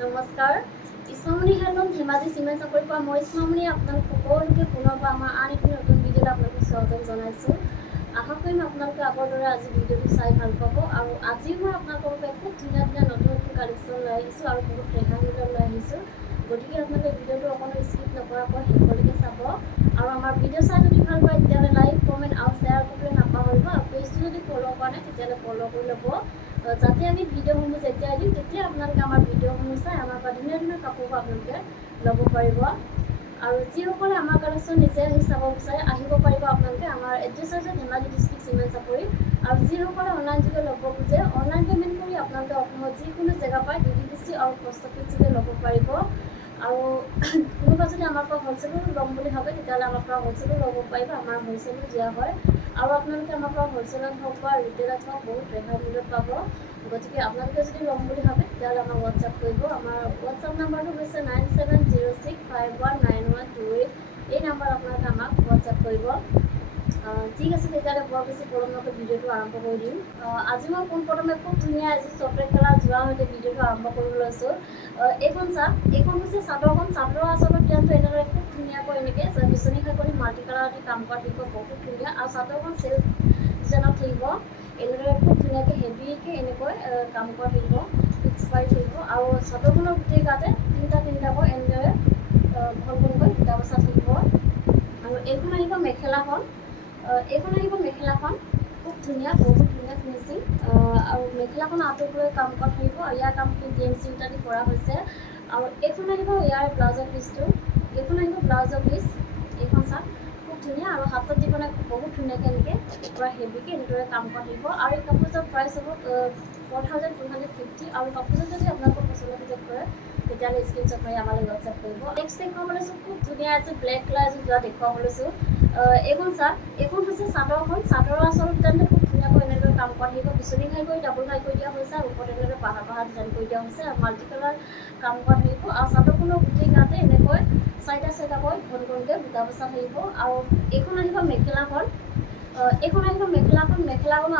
নমস্কাৰ ইছমামণি handloom Dhemaji cement চাপৰিৰ পৰা মই ইছমামণি আপোনালোক সকলোকে পুনৰ পৰা আমাৰ আন এটি নতুন ভিডিঅ'ত আপোনালোকক স্বাগতম জনাইছোঁ। আশা কৰিম আপোনালোকে আগৰ দৰে আজি ভিডিঅ'টো চাই ভাল পাব আৰু আজি মই আপোনালোকৰ বাবে খুব ধুনীয়া ধুনীয়া নতুন নতুন কালেকশ্যন লৈ আহিছোঁ আৰু বহুত ৰেহাই মূল্যত লৈ আহিছোঁ। গতিকে আপোনালোকে ভিডিঅ'টো অকণো স্কিপ নকৰাকৈ শেষলৈকে চাব আৰু আমাৰ ভিডিঅ' চাই যদি ভাল পায় তেতিয়াহ'লে লাইক কমেণ্ট আৰু শ্বেয়াৰ কৰিবলৈ নাপাহৰিব আৰু পেজটো যদি ফ'ল' কৰা নাই তেতিয়াহ'লে ফ'ল' কৰি ল'ব যাতে আমি ভিডিঅ'সমূহ যেতিয়া দিম তেতিয়া আপোনালোকে আমাৰ ভিডিঅ'সমূহ চাই আমাৰ পৰা ধুনীয়া ধুনীয়া কাপোৰবোৰ আপোনালোকে ল'ব পাৰিব আৰু যিসকলে আমাৰ কালেকশ্যন নিজে আহি চাব বিচাৰে আহিব পাৰিব আপোনালোকে আমাৰ এড্ৰেছ হৈছে ধেমাজি ডিষ্ট্ৰিক্ট চিমেণ্ট চাপৰি আৰু যিসকলে অনলাইন যোগে ল'ব খোজে অনলাইন পে'মেণ্ট কৰি আপোনালোকে অসমৰ যিকোনো জেগা পাই DDDC আৰু পোষ্ট অফিচ যোগে ল'ব পাৰিব আৰু কোনোবা যদি আমাৰ পৰা হ'লচেলো ল'ম বুলি ভাবে তেতিয়াহ'লে আমাৰ পৰা হ'লচেলো ল'ব পাৰিব আমাৰ হ'লচেলো দিয়া হয় আৰু আপোনালোকে আমাৰ পৰা হ'লচেলত হওক বা ৰিটেইলত হওক বহুত ৰেহাই মূল্যত পাব। গতিকে আপোনালোকে যদি ল'ম বুলি ভাবে তেতিয়াহ'লে আমাক হোৱাটছআপ কৰিব। আমাৰ হোৱাটছআপ নাম্বাৰটো হৈছে 9706519128 এই নাম্বাৰত আপোনালোকে আমাক হোৱাটছআপ কৰিব। ঠিক আছে তেতিয়াহ'লে বৰ বেছি পলম নকৰি ভিডিঅ'টো আৰম্ভ কৰি দিম। আজি মই পোনপ্ৰথমে খুব ধুনীয়া এযোৰ চকলেট কালাৰ যোৰা সৈতে ভিডিঅ'টো আৰম্ভ কৰিব লৈছোঁ। এইখন হৈছে চাদৰখন চাদৰৰ আচলতে ডিজাইনটো এনেদৰে খুব ধুনীয়াকৈ এনেকৈ বিচনী খাই কৰি মাল্টি কালাৰতে কাম কৰা থাকিব বহুত ধুনীয়া আৰু চাদৰখন চেল্ফ ডিজাইনত থাকিব এনেদৰে খুব ধুনীয়াকৈ হেভিকৈ এনেকৈ কাম কৰা থাকিব ফিক্স পাৰি থাকিব আৰু চাদৰখনৰ গোটেই গাতে তিনিটাকৈ এনেদৰে ঘন ঘনকৈ বুটা বচা থাকিব আৰু এইখন আহিব মেখেলাখন খুব ধুনীয়া বহুত ধুনীয়া ফিনিচিং আৰু মেখেলাখন আঁতৰলৈ কাম কৰা থাকিব ইয়াৰ কামখিনি DMC সূতা দি কৰা হৈছে আৰু এইখন আহিব ইয়াৰ ব্লাউজৰ পিচটো এইখন চাওক খুব ধুনীয়া আৰু হাতত দি মানে বহুত ধুনীয়াকৈ এনেকৈ পূৰা হেভিকৈ এনেদৰে কাম কৰা থাকিব আৰু এই কাপোৰযোৰ প্ৰাইচ হ'ব 4250 আৰু কাপোৰযোৰ যদি আপোনালোকৰ পচন্দ ভিতৰত কৰে তেতিয়াহ'লে স্ক্ৰীনশ্বট মাৰি আমালৈ হোৱাটছআপ কৰিব। নেক্সট দেখুৱাব লৈছোঁ খুব ধুনীয়া আছে ব্লেক কালাৰ এযোৰ যোৰা দেখুৱাব লৈছোঁ। এইখন হৈছে চাদৰখন চাদৰৰ আচল ডিজাইনটো খুব ধুনীয়াকৈ এনেদৰে কাম কৰা থাকিব বিচনী ঘাই কৰি ডাবুল ঘাই কৰি দিয়া হৈছে আৰু ওপৰত এনেদৰে পাহাৰ ডিজাইন কৰি দিয়া হৈছে আৰু মাল্টি কালাৰ কাম কৰা থাকিব আৰু চাদৰখনৰ গোটেই গাতে এনেকৈ চাৰিটাকৈ ঘন ঘনকৈ বুটা বচা থাকিব আৰু এইখন আহিব মেখেলাখনৰ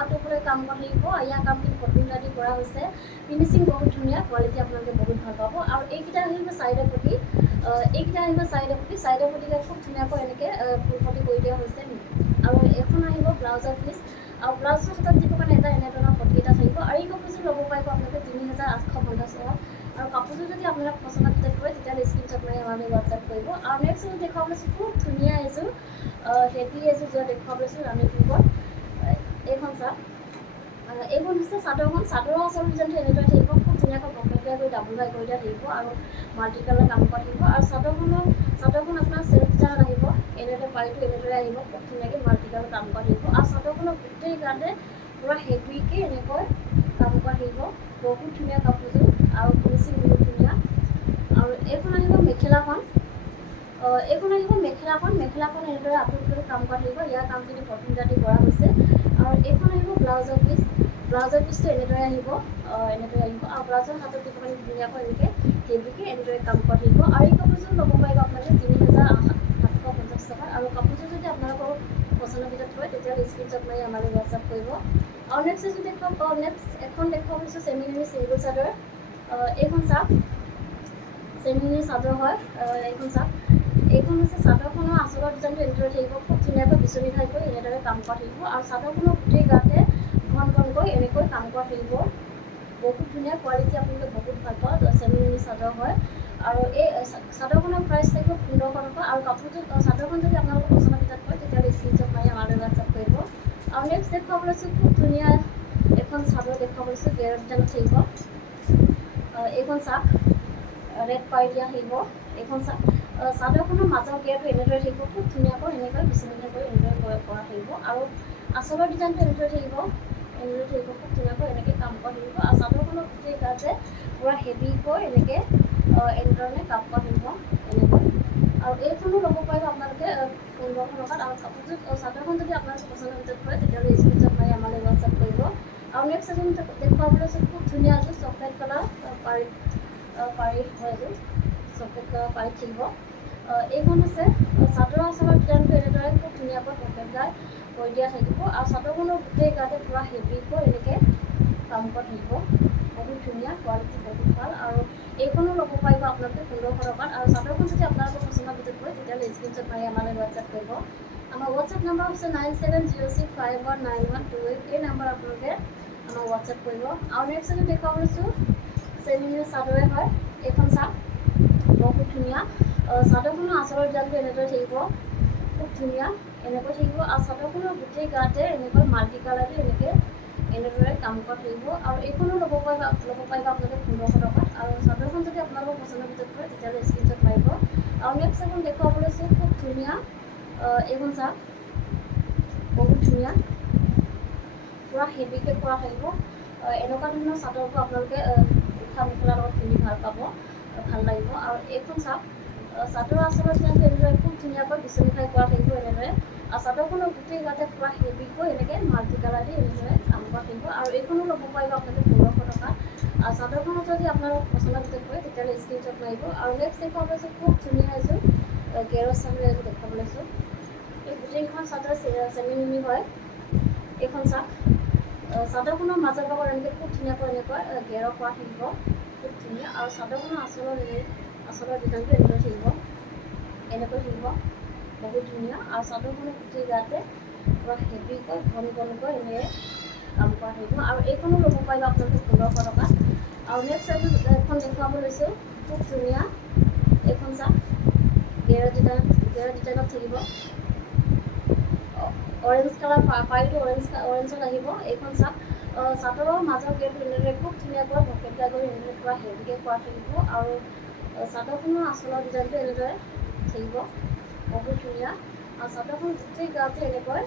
আঁতৰলৈ কাম কৰা থাকিব ইয়াৰ কামখিনি কটন দি কৰা হৈছে ফিনিচিং বহুত ধুনীয়া কোৱালিটি আপোনালোকে বহুত ভাল পাব আৰু এইকেইটা আহিব চাইডৰ পটি খুব ধুনীয়াকৈ এনেকৈ ফুলপটি কৰি দিয়া হৈছে আৰু এখন আহিব ব্লাউজৰ পিচ আৰু ব্লাউজৰ হাতত দিব কাৰণে এটা এনেধৰণৰ পটি এটা থাকিব আৰু এই কাপোৰযোৰ ল'ব পাৰিব আপোনালোকে 3850 টকা আৰু কাপোৰযোৰ যদি আপোনালোক পচন্দ কৰে তেতিয়াহ'লে স্ক্ৰীনশ্বট মাৰি আমালৈ হোৱাটছআপ কৰিব আৰু নেক্সট এযোৰ দেখুৱাব লৈছোঁ খুব ধুনীয়া এযোৰ হেভি এযোৰ যোৱা দেখুৱাব লৈছোঁ ৰাণী পিংকত এইখন হৈছে চাদৰৰ আচল ডিজাইনটো এনেদৰে থাকিব খুব ধুনীয়াকৈ পকেটীয়া কৰি ডাবুল ঘাই কৰি দিয়া থাকিব আৰু মাল্টি কালাৰ কাম কৰা থাকিব আৰু চাদৰখন আপোনাৰ চেল্ফ ডিজাইনত আহিব এনেদৰে পাৰিটো এনেদৰে আহিব খুব ধুনীয়াকৈ মাল্টি কালাৰ কাম কৰা থাকিব আৰু চাদৰখনৰ গোটেই গাতে পূৰা হেভিকৈ এনেকৈ কাম কৰা থাকিব বহুত ধুনীয়া কাপোৰযোৰ আৰু ফিনিচিং বহুত ধুনীয়া আৰু এইখন আহিব মেখেলাখন এনেদৰে আঁতৰলৈ কাম কৰা থাকিব ইয়াৰ কামখিনি কটন দি কৰা হৈছে আৰু এইখন আহিব ব্লাউজৰ পিচটো এনেদৰে আহিব আৰু ব্লাউজৰ হাতত দিব মানে ধুনীয়াকৈ এনেকৈ হেভিকৈ এনেদৰে কাম কৰা থাকিব আৰু এই কাপোৰযোৰ ল'ব পাৰিব আপোনালোকে 3750 টকা আৰু কাপোৰযোৰ যদি আপোনালোকৰ পচন্দৰ ভিতৰত হয় তেতিয়াহ'লে স্ক্ৰীনশ্বট মাৰি আমালৈ হোৱাটছআপ কৰিব আৰু নেক্সট এখন দেখুৱাব লৈছোঁ চেমিনেৰী চিংগল চাদৰ এইখন চেমিনেৰী চাদৰ হয় এইখন হৈছে চাদৰখনৰ আচলৰ ডিজাইনটো এনেদৰে থাকিব খুব ধুনীয়াকৈ বিচনী ঘাই কৰি এনেদৰে কাম কৰা থাকিব আৰু চাদৰখনৰ গোটেই গাতে ঘন ঘনকৈ এনেকৈ কাম কৰা থাকিব বহুত ধুনীয়া কোৱালিটি আপোনালোকে বহুত ভাল পাব চেমিনেৰী চাদৰ হয় আৰু এই চাদৰখনৰ প্ৰাইচ থাকিব 1500 টকা আৰু চাদৰখন যদি আপোনালোকৰ পচন্দৰ ভিতৰত হয় তেতিয়াহ'লে স্ক্ৰীনশ্বট মাৰি আমালৈ হোৱাটছআপ কৰিব আৰু নেক্সট দেখুৱাব লৈছোঁ খুব ধুনীয়া এখন চাদৰ দেখুৱাব লৈছোঁ গেৰৰ ডিজাইনত থাকিব এইখন ৰেড পাৰি দিয়া থাকিব এইখন চাদৰখনৰ মাজৰ গেৰটো এনেদৰে থাকিব খুব ধুনীয়াকৈ এনেকৈ বিচনী কৰি এনেদৰে কৰা থাকিব আৰু আচলৰ ডিজাইনটো এনেদৰে থাকিব খুব ধুনীয়াকৈ এনেকৈ কাম কৰা থাকিব আৰু চাদৰখনৰ গোটেই গাতে পূৰা হেভিকৈ এনেকৈ এনেধৰণে কাম কৰা থাকিব এনেকৈ আৰু এইখনো ল'ব পাৰিব আপোনালোকে 1500 টকাত আৰু কাপোৰযোৰ চাদৰখন যদি আপোনালোকে পচন্দৰ ভিতৰত কৰে তেতিয়াহ'লে স্ক্ৰীনশ্বট মাৰি আমালৈ হোৱাটছআপ কৰিব আৰু নেক্সট এজন দেখুৱাব লৈছোঁ খুব ধুনীয়া এযোৰ চকলেট কালাৰ পাৰি হয় এযোৰ চকলেট কালাৰ পাৰি থাকিব এইখন হৈছে চাদৰৰ আচলৰ ডিজাইনটো এনেদৰে খুব ধুনীয়াকৈ পকেট ঘাই কৰি দিয়া থাকিব আৰু চাদৰখনৰ গোটেই গাতে পূৰা হেভিকৈ এনেকৈ কাম কৰা থাকিব বহুত ধুনীয়া কোৱালিটি বহুত ভাল আৰু এইখনো পাৰিব আপোনালোকে 1500 টকাত। আৰু চাদৰখন যদি আপোনালোকৰ পচন্দৰ ভিতৰত হয় তেতিয়াহ'লে স্ক্ৰীনশ্বট মাৰি আমালৈ হোৱাটছআপ কৰিব। আমাৰ হোৱাটছআপ নম্বৰ হৈছে 9706519128। এই নম্বৰ আপোনালোকে আমাক হোৱাটছআপ কৰিব। আৰু নেক্সট আমি দেখুৱাব লৈছোঁ চেমিনিৰ চাদৰে হয়। এইখন চাওক বহুত ধুনীয়া। চাদৰখনৰ আচলৰ ডিজাইনটো এনেদৰে থাকিব, খুব ধুনীয়া এনেকৈ থাকিব। আৰু চাদৰখনৰ গোটেই গাতে এনেকৈ মাল্টি কালাৰ দি এনেদৰে কাম কৰা থাকিব। আৰু এইখনো ল'ব পাৰিব আপোনালোকে 1500 টকাত। আৰু চাদৰখন যদি আপোনালোকৰ পচন্দৰ ভিতৰত হয় তেতিয়াহ'লে স্ক্ৰীনশ্বট মাৰিব। আৰু নেক্সট এখন দেখুৱাব লৈছোঁ খুব ধুনীয়া। এইখন চাওক বহুত ধুনীয়া, পূৰা হেভিকৈ কৰা থাকিব। এনেকুৱা ধৰণৰ চাদৰবোৰ আপোনালোকে উঠা মেখেলাৰ লগত পিন্ধি ভাল পাব, ভাল লাগিব। আৰু এইখন চাওক চাদৰ আচলৰ ডিজাইনটো এনেদৰে খুব ধুনীয়াকৈ বিচনী খাই কৰা থাকিব এনেদৰে। আৰু চাদৰখনৰ গোটেই গাতে পূৰা হেভিকৈ এনেকৈ মাল্টি কালাৰ দি এনেদৰে কাম কৰা থাকিব। আৰু এইখনো ল'ব পাৰিব আপোনালোকে 1500 টকা। আৰু চাদৰখনত যদি আপোনালোকৰ পচন্দৰ ভিতৰত হয় তেতিয়াহ'লে স্ক্ৰীনশ্বট মাৰিব। আৰু নেক্সট দেখুৱাব লৈছোঁ খুব ধুনীয়া এযোৰ গেৰৰ চাদৰ এযোৰ দেখাব লৈছোঁ। এই গোটেইখন চাদৰ চেমিনিমি হয়। এইখন চাওক চাদৰখনৰ মাজৰ ভাগত এনেকৈ খুব ধুনীয়াকৈ এনেকুৱা গেৰ কৰা থাকিব, খুব ধুনীয়া। আৰু চাদৰখনৰ আচলৰ ডিজাইনটো এনেদৰে থাকিব, এনেকৈ থাকিব বহুত ধুনীয়া। আৰু চাদৰখনৰ গোটেই গাতে পূৰা হেভিকৈ ঘনকৈ এনেকৈ কাম কৰা থাকিব। আৰু এইখনো ল'ব পাৰিব আপোনালোকে 1500 টকাত। আৰু নেক্সট এখন দেখুৱাব লৈছোঁ খুব ধুনীয়া। এইখন চাওক গেৰৰ ডিজাইনত থাকিব, অৰেঞ্জ কালাৰ পাৰিটো অৰেঞ্জত আহিব। এইখন চাওক চাদৰৰ মাজৰ গেৰটো এনেদৰে খুব ধুনীয়াকৈ ভকেটীয়া কৰি এনেদৰে পূৰা হেভিকৈ কৰা থাকিব। আৰু চাদৰখনৰ আচলৰ ডিজাইনটো এনেদৰে থাকিব, বহুত ধুনীয়া। আৰু চাদৰখন গোটেই গাতে এনেকৈ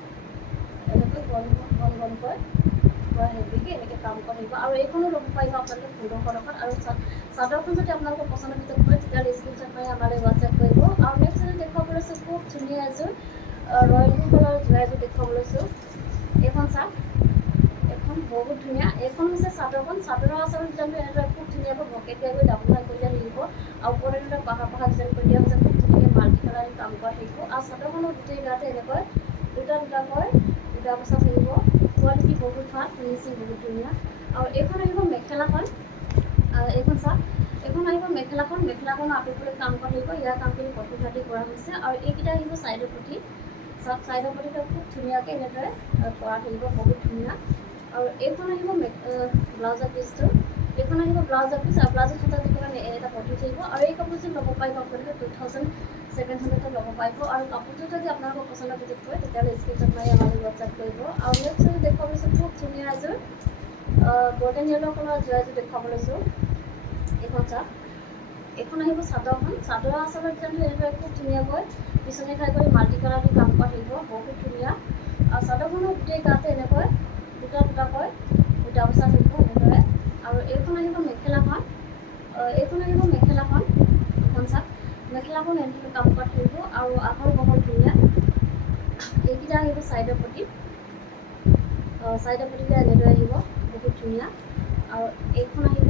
ঘনকৈ পূৰা হেভিকৈ এনেকৈ কাম কৰা থাকিব। আৰু এইখনো ল'ব পাৰিব আপোনালোকে 1500 টকাত। আৰু চাদৰখন যদি আপোনালোকৰ পচন্দৰ ভিতৰত হয় তেতিয়াহ'লে স্ক্ৰীনশ্বট মাৰি আমালৈ হোৱাটছআপ কৰিব। আৰু নেক্সট যদি দেখুৱাব লৈছোঁ খুব ধুনীয়া এযোৰ ৰয়েল ব্লু কালাৰৰ যোৰা এযোৰ দেখুৱাব লৈছোঁ। এইখন চাওক এইখন বহুত ধুনীয়া। এইখন হৈছে চাদৰখন। চাদৰৰ আচলৰ ডিজাইনটো এনেদৰে খুব ধুনীয়াকৈ ভকেটীয়াকৈ ডাবুল হাত কৰি দিয়া থাকিব। আৰু ওপৰত এনেদৰে পাহাৰ ডিজাইন কৰি দিয়া হৈছে, খুব ধুনীয়াকৈ মাল্টি কালাৰ কাম কৰা থাকিব। আৰু চাদৰখনৰ গোটেই গাতে এনেকৈ দুটা বচা থাকিব। কোৱালিটি বহুত ভাল, ফিনিচিং বহুত ধুনীয়া। আৰু এইখন আহিব মেখেলাখন। এইখন চাওক এইখন আহিব মেখেলাখন আঁতৰলৈ কাম কৰা থাকিব। ইয়াৰ কামখিনি পটি ফাটি কৰা হৈছে। আৰু এইকেইটা আহিব চাইডৰ পটি। চাওক চাইডৰ পটিটো খুব ধুনীয়াকৈ এনেদৰে কৰা থাকিব, বহুত ধুনীয়া। আৰু এইখন আহিব ব্লাউজৰ পিচটো। এইখন আহিব ব্লাউজৰ পিচ। আৰু ব্লাউজৰ হাতত দিব কাৰণে এটা পটি থাকিব। আৰু এই কাপোৰযোৰ ল'ব পাৰিব আপোনালোকে 2700 ল'ব পাৰিব। আৰু কাপোৰযোৰ যদি আপোনালোকৰ পচন্দৰ ভিতৰত হয় তেতিয়াহ'লে স্ক্ৰীনশ্বট মাৰি আমালৈ হোৱাটছআপ কৰিব। আৰু নেক্সট যদি দেখুৱাব লৈছোঁ খুব ধুনীয়া এযোৰ গল্ডেন য়েল্ল' কালাৰৰ যোৰা এযোৰ দেখুৱাব লৈছোঁ। এইখন চাওক এইখন আহিব চাদৰখন। চাদৰৰ আচলৰ ডিজাইনটো এনেদৰে খুব ধুনীয়াকৈ বিচনী খাই কৰি মাল্টি কালাৰ দি কাম কৰা থাকিব, বহুত ধুনীয়া। আৰু চাদৰখনৰ গোটেই গাতে এনেকৈ দুটা বচা থাকিব এনেদৰে। আৰু এইখন আহিব মেখেলাখন। এইখন চাওক মেখেলাখন এনেদৰে কাম কৰা থাকিব। আৰু আহল বহল ধুনীয়া। এইকেইটা আহিব চাইডৰ পটি। চাইডৰ পটিকেইটা এনেদৰে আহিব, বহুত ধুনীয়া। আৰু এইখন আহিব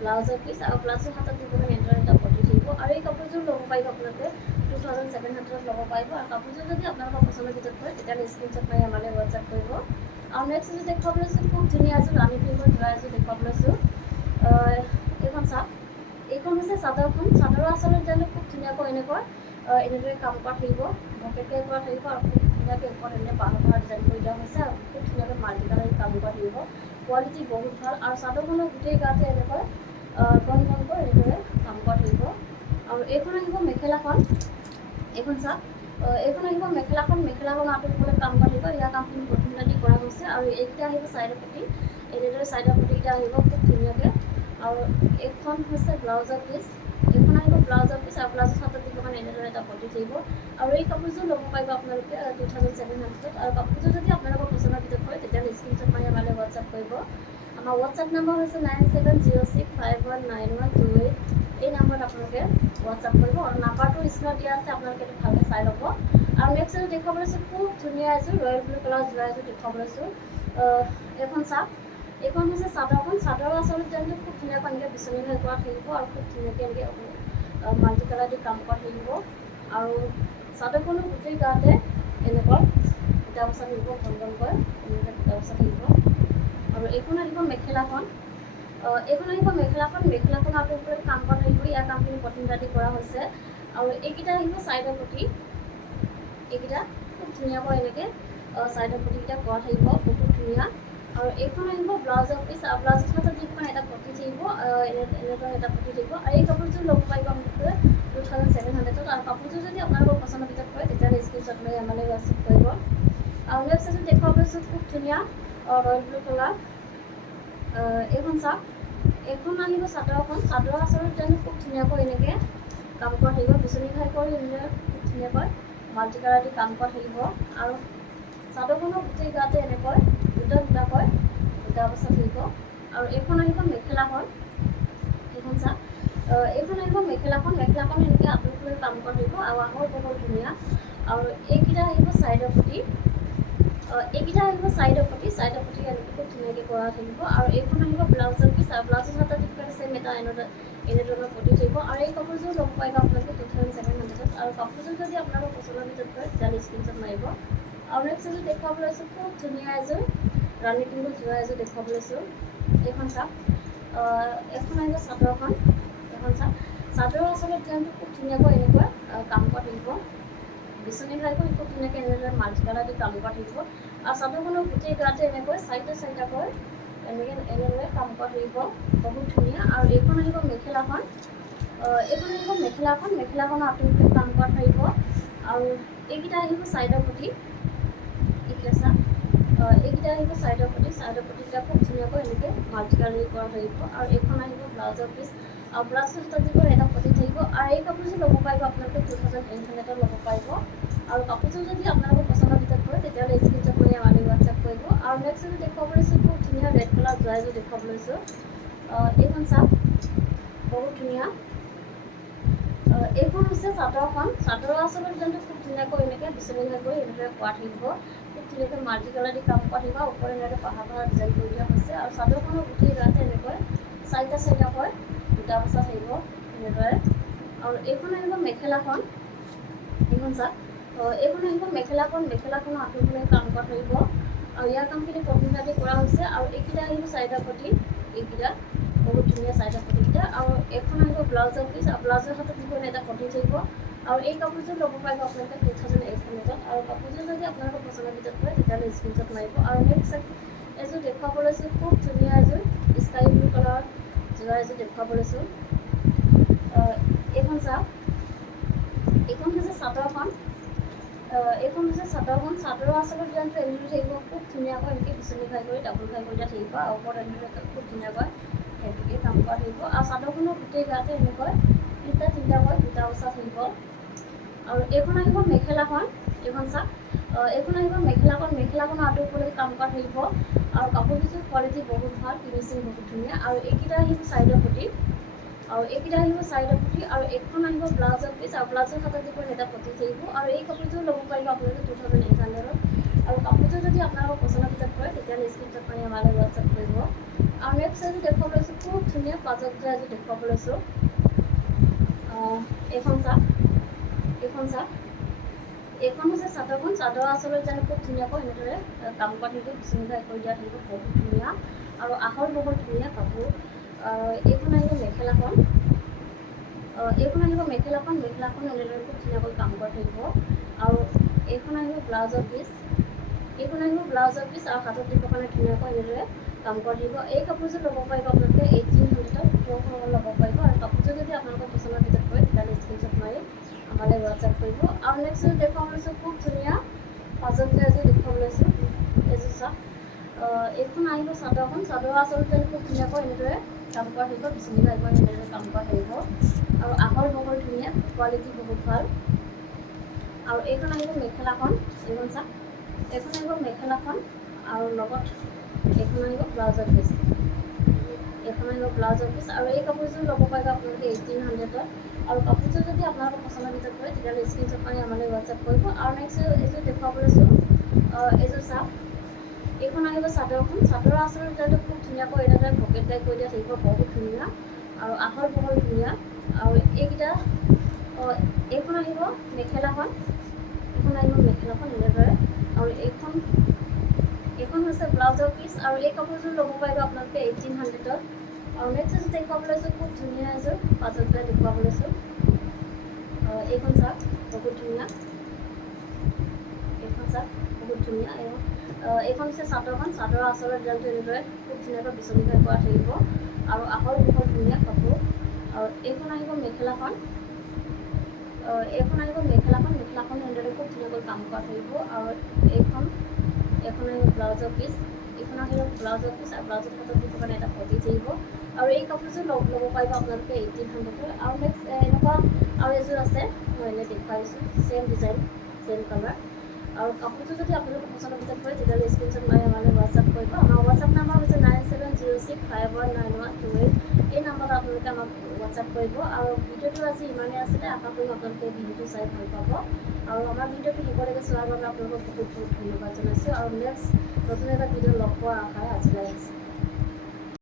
ব্লাউজৰ পিচ। আৰু ব্লাউজৰ হাতত দিব কাৰণে এনেদৰে এটা পটি থাকিব। আৰু এই কাপোৰযোৰ ল'ব পাৰিব আপোনালোকে 2700 ল'ব পাৰিব। আৰু কাপোৰযোৰ যদি আপোনালোকৰ পচন্দৰ ভিতৰত হয় তেতিয়াহ'লে স্ক্ৰীনশ্বট মাৰি আমালৈ হোৱাটছআপ কৰিব। আৰু নেক্সট যদি দেখুৱাব লৈছোঁ খুব ধুনীয়া এযোৰ ৰাণী পিংকৰ যোৰা এযোৰ দেখুৱাব লৈছোঁ। এইখন চাওক এইখন হৈছে চাদৰখন। চাদৰৰ আচলৰ ডিজাইনটো খুব ধুনীয়াকৈ এনেদৰে কাম কৰা থাকিব, ভকেটীয়া কৰা থাকিব। আৰু খুব ধুনীয়াকৈ ওপৰত এনেদৰে পাহাৰ ডিজাইন কৰি দিয়া হৈছে। আৰু খুব ধুনীয়াকৈ মাল্টি কালাৰ কাম কৰা থাকিব, কোৱালিটি বহুত ভাল। আৰু চাদৰখনৰ গোটেই গাতে এনেকৈ ঘনকৈ এনেদৰে কাম কৰা থাকিব। আৰু এইখন আহিব মেখেলাখন। এইখন চাওক এইখন আহিব মেখেলাখন আঁতৰলৈ কাম কৰা থাকিব। ইয়াৰ কামখিনি প্ৰথমতে কৰা হৈছে। আৰু এইকেইটা আহিব চাইডৰ পটি। এনেদৰে চাইডৰ পটিকেইটা আহিব খুব ধুনীয়াকৈ। আৰু এইখন হৈছে ব্লাউজৰ পিচ। এইখন আহিব ব্লাউজৰ পিচ। আৰু ব্লাউজৰ হাতত দিব কাৰণে এনেদৰে এটা পটি থাকিব। আৰু এই কাপোৰযোৰ ল'ব পাৰিব আপোনালোকে 2700। আৰু কাপোৰযোৰ যদি আপোনালোকৰ পচন্দৰ ভিতৰত হয় তেতিয়াহ'লে স্ক্ৰীনশ্বট মাৰি আমালৈ হোৱাটছআপ কৰিব। আমাৰ হোৱাটছআপ নম্বৰ হৈছে 9706519128। এই নাম্বাৰত আপোনালোকে হোৱাটছআপ কৰিব। আৰু নাম্বাৰটো স্ক্ৰীনত দিয়া আছে, আপোনালোকে এইটো ভালকৈ চাই ল'ব। আৰু নেক্সট এযোৰ দেখুৱাব লৈছোঁ খুব ধুনীয়া এযোৰ ৰয়েল ব্লু কালাৰৰ যোৰা এযোৰ দেখুৱাব লৈছোঁ। এইখন চাওক এইখন হৈছে চাদৰখন। চাদৰৰ আচল ডিজাইনটো খুব ধুনীয়াকৈ এনেকৈ বিচনী হৈ কৰা থাকিব। আৰু খুব ধুনীয়াকৈ এনেকৈ মাল্টি কালাৰ দি কাম কৰা থাকিব। আৰু চাদৰখনৰ গোটেই গাতে এনেকুৱা দুটা বচা থাকিব, ঘনকৈ এনেকৈ দুটা বচা থাকিব। আৰু এইখন আহিব মেখেলাখন। মেখেলাখন আঁতৰলৈ কাম কৰা থাকিব। ইয়াৰ কামখিনি কাটি কৰা হৈছে আৰু এইকেইটা আহিব চাইডৰ পটি এইকেইটা খুব ধুনীয়াকৈ এনেকৈ চাইডৰ পটিকেইটা কৰা থাকিব বহুত ধুনীয়া আৰু এইখন আহিব ব্লাউজৰ পিচ আৰু ব্লাউজৰ হাতত যিখন এটা পটি থাকিব এনেদৰে এটা পটি থাকিব আৰু এই কাপোৰযোৰ ল'ব পাৰিব আপোনালোকে 2700 আৰু কাপোৰযোৰ যদি আপোনালোকৰ পচন্দৰ ভিতৰত কৰে তেতিয়াহ'লে স্ক্ৰীনশ্বট মাৰি আমালৈ হোৱাটছআপ কৰিব আৰু নেক্সট এযোৰ দেখুৱাব লৈছোঁ খুব ধুনীয়া ৰয়েল ব্লু কালাৰ এইখন চাওক এইখন আহিব চাদৰখন চাদৰ আচলত জানো খুব ধুনীয়াকৈ এনেকৈ কাম কৰা থাকিব বিচনী ঘাই কৰি এনেদৰে খুব ধুনীয়াকৈ মাল্টি কালাৰ দি কাম কৰা থাকিব আৰু চাদৰখনৰ গোটেই গাতে এনেকৈ দুটাকৈ দুটা অৱস্থা থাকিব আৰু এইখন আহিব মেখেলাখন এইখন চাওক এইখন আহিব মেখেলাখন এনেকৈ আঁতৰত লৈ কাম কৰা থাকিব আৰু আহৰ বহুত ধুনীয়া আৰু এইকেইটা আহিব চাইডৰ পটি এইকেইটা আহিব চাইডৰ পটি এনেকৈ খুব ধুনীয়াকৈ কৰা থাকিব আৰু এইখন আহিব ব্লাউজৰ পিচ আৰু ব্লাউজৰ হাতত চেম এটা এনেধৰণৰ পটি থাকিব আৰু এই কাপোৰযোৰ ল'ব পাৰিব আপোনালোকে 2700 আৰু কাপোৰযোৰ যদি আপোনালোকৰ পচন্দৰ ভিতৰত কৰে তেতিয়াহ'লে স্ক্ৰীনশ্বট মাৰিব আৰু নেক্সট এযোৰ দেখুৱাব লৈছোঁ খুব ধুনীয়া এযোৰ ৰাণী পিংকত যোৱা এযোৰ দেখুৱাব লৈছোঁ এইখন চাওক এইখন আহিব চাদৰখন এইখন চাওক চাদৰৰ আচলত ডিজাইনটো খুব ধুনীয়াকৈ এনেকুৱা কাম কৰা থাকিব বিচনী ঘাই কৰি খুব ধুনীয়াকৈ এনেদৰে মাল্টি কালাৰ দি কাম কৰা থাকিব আৰু চাদৰখনৰ গোটেই গাতে এনেকৈ চাৰিটাকৈ এনেদৰে কাম কৰা থাকিব বহুত ধুনীয়া আৰু এইখন আহিব মেখেলাখন মেখেলাখনৰ আঁতৰলৈ কাম কৰা থাকিব আৰু এইকেইটা আহিব চাইডৰ পটি এইকেইটা চাওক এইকেইটা আহিব চাইডৰ পটিকেইটা খুব ধুনীয়াকৈ এনেকৈ মাল্টি কালাৰ কৰা থাকিব আৰু এইখন আহিব ব্লাউজৰ পিচ আৰু ব্লাউজৰ হাতত যিবোৰ এটা পটি থাকিব আৰু এই কাপোৰযোৰ ল'ব পাৰিব আপোনালোকে 2800 ল'ব পাৰিব আৰু কাপোৰযোৰ যদি আপোনালোকৰ পচন্দৰ ভিতৰত কৰে তেতিয়াহ'লে স্ক্ৰীনশ্বট কৰি আমালৈ হোৱাটছআপ কৰিব আৰু নেক্সট এযোৰ দেখুৱাব লৈছোঁ খুব ধুনীয়া ৰেড কালাৰ যোৱা এযোৰ দেখুৱাব লৈছোঁ এইখন চাওক বহুত ধুনীয়া এইখন হৈছে চাদৰখন চাদৰৰ আচলত যোনটো খুব ধুনীয়াকৈ এনেকৈ বিচনী ঘাই কৰি এনেদৰে কৰা থাকিব খুব ধুনীয়াকৈ মাল্টি কালাৰ দি কাম কৰা থাকিব ওপৰত এনেকৈ পাহাৰ ডিজাইন কৰি দিয়া হৈছে আৰু চাদৰখনৰ গোটেই গাতে এনেকৈ চাৰিটাকৈ দুটা বচা থাকিব এনেদৰে আৰু এইখন আহিব মেখেলাখন এইখন চাওক এইখন আহিব মেখেলাখনৰ আঁতৰলৈ কাম কৰা থাকিব আৰু ইয়াৰ কামখিনি পটিঙাদি কৰা হৈছে আৰু এইকেইটা আহিব চাইডৰ পটি এইকেইটা বহুত ধুনীয়া চাইডৰ পটিকেইটা আৰু এইখন আহিব ব্লাউজৰ পিচ আৰু ব্লাউজৰ হাতত যিবোৰ এটা পটি থাকিব আৰু এই কাপোৰযোৰ ল'ব পাৰিব আপোনালোকে 2800 আৰু কাপোৰযোৰ যদি আপোনালোকৰ পচন্দৰ ভিতৰত কৰে তেতিয়াহ'লে স্ক্ৰীনশ্বট মাৰিব আৰু নেক্সট এযোৰ দেখুৱাব লৈছোঁ খুব ধুনীয়া এযোৰ স্কাই ব্লু কালাৰ যোৱা এযোৰ দেখুৱাব লৈছোঁ এইখন চাওক এইখন হৈছে চাদৰখন চাদৰৰ আচলত ডিজাইনটো এনেদৰে থাকিব খুব ধুনীয়াকৈ এনেকৈ বিচনী ঘাই কৰি ডাবুল ঘাই কৰি দিয়া থাকিব আৰু ওপৰত এনেদৰে খুব ধুনীয়াকৈ হেভিকৈ কাম কৰা থাকিব আৰু চাদৰখনৰ গোটেই গাতে এনেকৈ তিনিটাকৈ দুটা বচা থাকিব আৰু এইখন আহিব মেখেলাখন এইখন চাওক এইখন আহিব মেখেলাখনৰ আঁতৰলৈ কাম কৰা থাকিব আৰু কাপোৰকেইযোৰ কোৱালিটি বহুত ভাল ফিনিচিং বহুত ধুনীয়া আৰু এইকেইটা আহিব চাইডৰ পটি আৰু এইকেইটা আহিব চাইডৰ পটি আৰু এইখন আহিব ব্লাউজৰ পিচ আৰু ব্লাউজৰ হাতত যিবোৰ এটা পটি থাকিব আৰু এই কাপোৰযোৰ ল'ব পাৰিব আপোনালোকে 2800 আৰু কাপোৰযোৰ যদি আপোনালোকৰ পচন্দৰ ভিতৰত কৰে তেতিয়াহ'লে স্ক্ৰীনশ্বট মাৰি আমালৈ হোৱাটছআপ কৰিব আৰু নেক্সট এযোৰ দেখুৱাব লৈছোঁ খুব ধুনীয়া পাজত যোৱা এযোৰ দেখুৱাব লৈছোঁ এইখন চাওক এইখন হৈছে চাদৰখন চাদৰ আচলত জানো খুব ধুনীয়াকৈ এনেদৰে কাম কৰা থাকিব বিচনী ঘাই কৰি দিয়া থাকিব বহুত ধুনীয়া আৰু আহল বহুত ধুনীয়া কাপোৰ এইখন আহিব মেখেলাখন এনেদৰে খুব ধুনীয়াকৈ কাম কৰা থাকিব আৰু এইখন আহিব ব্লাউজৰ পিচ আৰু হাতত দিব কাৰণে ধুনীয়াকৈ এনেদৰে কাম কৰা থাকিব এই কাপোৰযোৰ ল'ব পাৰিব আপোনালোকে 1800 ল'ব পাৰিব আৰু কাপোৰযোৰ যদি আপোনালোকৰ পচন্দৰ ভিতৰত কৰে তেতিয়াহ'লে স্ক্ৰীনশ্বট মাৰি আমালৈ হোৱাটছআপ কৰিব আৰু নেক্সট এযোৰ দেখুৱাব লৈছোঁ খুব ধুনীয়া পাজত এযোৰ দেখুৱাব লৈছোঁ এযোৰ চাওক এইখন আহিব চাদৰ আচলতে খুব ধুনীয়াকৈ এনেদৰে কাম কৰা থাকিব বিচনী ঘাই কৰি এনেদৰে কাম কৰা থাকিব আৰু আহল বহল ধুনীয়া কোৱালিটি বহুত ভাল আৰু এইখন আহিব মেখেলাখন এইখন চাওক এইখন আহিব মেখেলাখন আৰু লগত এইখন আহিব ব্লাউজৰ পিচ আৰু এই কাপোৰযোৰ ল'ব পাৰিব আপোনালোকে 1800 আৰু কাপোৰযোৰ যদি আপোনালোকৰ পচন্দৰ ভিতৰত কৰে তেতিয়াহ'লে স্ক্ৰীনশ্বট মাৰি আমালৈ হোৱাটছআপ কৰিব আৰু নেক্সট এযোৰ দেখুৱাব লৈছোঁ এযোৰ চাওক এইখন আহিব চাদৰৰ আচলৰ ডিজাইনটো খুব ধুনীয়াকৈ এনেদৰে পকেট টাইপ কৰি দিয়া থাকিব বহুত ধুনীয়া আৰু আহল বহল ধুনীয়া আৰু এইকেইটা এইখন আহিব মেখেলাখন এনেদৰে আৰু এইখন হৈছে ব্লাউজৰ পিচ আৰু এই কাপোৰযোৰ ল'ব পাৰিব আপোনালোকে 1800 আৰু নেক্সট এযোৰ দেখুৱাব লৈছোঁ খুব ধুনীয়া এযোৰ পাজত দেখুৱাব লৈছোঁ এইখন চাওক বহুত ধুনীয়া, এইখন চাওক বহুত ধুনীয়া। এইখন হৈছে চাদৰখন, চাদৰৰ আচলৰ ডিজাইনটো এনেদৰে খুব ধুনীয়াকৈ বিচনীৰে কৰা থাকিব আৰু আহল বহল ধুনীয়া কাপোৰ। আৰু এইখন আহিব মেখেলাখন, মেখেলাখন এনেদৰে খুব ধুনীয়াকৈ কাম কৰা থাকিব। আৰু এইখন আহিব ব্লাউজৰ পিচ, এইখন আহিব ব্লাউজৰ পিচ আৰু ব্লাউজৰ হাতত দিবৰ কাৰণে এটা পটি থাকিব। আৰু এই কাপোৰযোৰ ল'ব পাৰিব আপোনালোকে 1800। আৰু নেক্সট এনেকুৱা আৰু এযোৰ আছে, মই এনে দেখুৱাই দিছোঁ, ছেম ডিজাইন ছেম কালাৰ। আৰু কাপোৰযোৰ যদি আপোনালোকে পচন্দ কৰে তেতিয়াহ'লে স্ক্ৰীনশ্বট মাৰি আমালৈ হোৱাটছআপ কৰিব। আমাৰ হোৱাটছআপ নাম্বাৰ হৈছে 9706519128। এই নাম্বাৰত আপোনালোকে আমাক হোৱাটছআপ কৰিব। আৰু ভিডিঅ'টো আজি ইমানেই আছিলে, আশা কৰিম আপোনালোকে ভিডিঅ'টো চাই ভাল পাব। আৰু আমাৰ ভিডিঅ'টো শেষলৈকে চোৱাৰ বাবে আপোনালোকক বহুত বহুত ধন্যবাদ জনাইছোঁ। আৰু নেক্সট নতুন এটা ভিডিঅ' লগ পোৱাৰ আশাৰে আজিলৈ আহিছোঁ।